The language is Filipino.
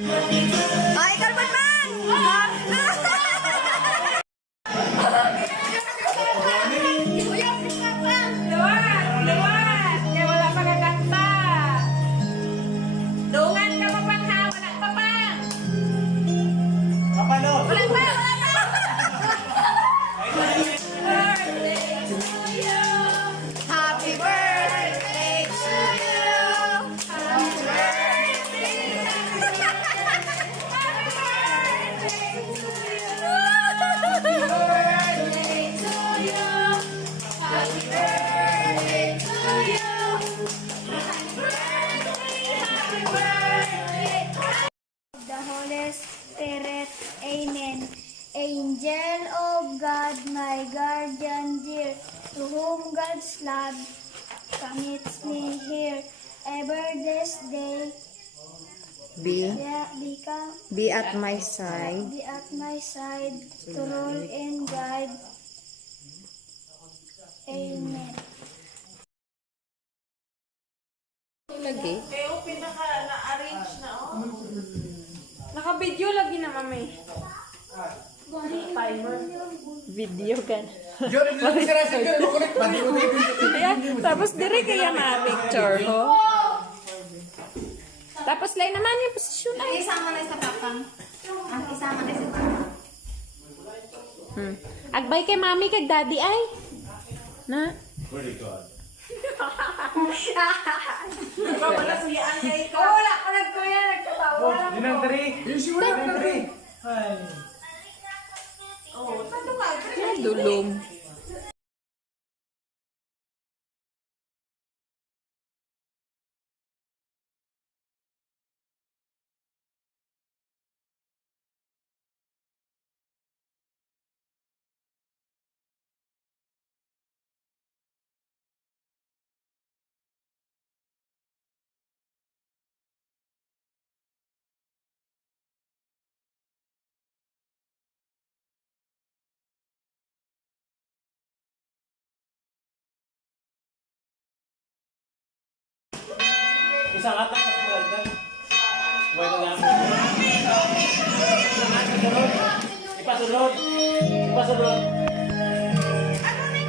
Ay, kalman man! Luwat! Kaya wala pa kakanta. Dungan ka pa pang ha, wala pa pang. Kapalo! Wala pa, wala pa. Happy birthday to you! Happy birthday! Happy birthday to you! Happy birthday to you! Happy birthday! Happy birthday! The Holy Spirit, Amen. Angel of God, my guardian dear, to whom God's love commits me here, ever this day, Be at my side. be at my side, to rule and guide. Amen. Lagi. Naka-arrange na, oh. Naka-video lagi na, mami. Timer. Video kan. Jory, dito ka na sa kanya. Makulit. Ayan, tapos dire kaya ma-picture ho. Tapos lain naman yung posisyon ay. Isama na sa papang. Ang isama na sa papang. Agbay kay mami kag daddy ay. Na? Wala siya ang kay ko. Wala ka nagkuya, nagkatawa. Yun ang tari. Yun ang tari. Dulong. Isang atang kasi nalagdan. Buhay na namin. Ipasunod. Ipasunod.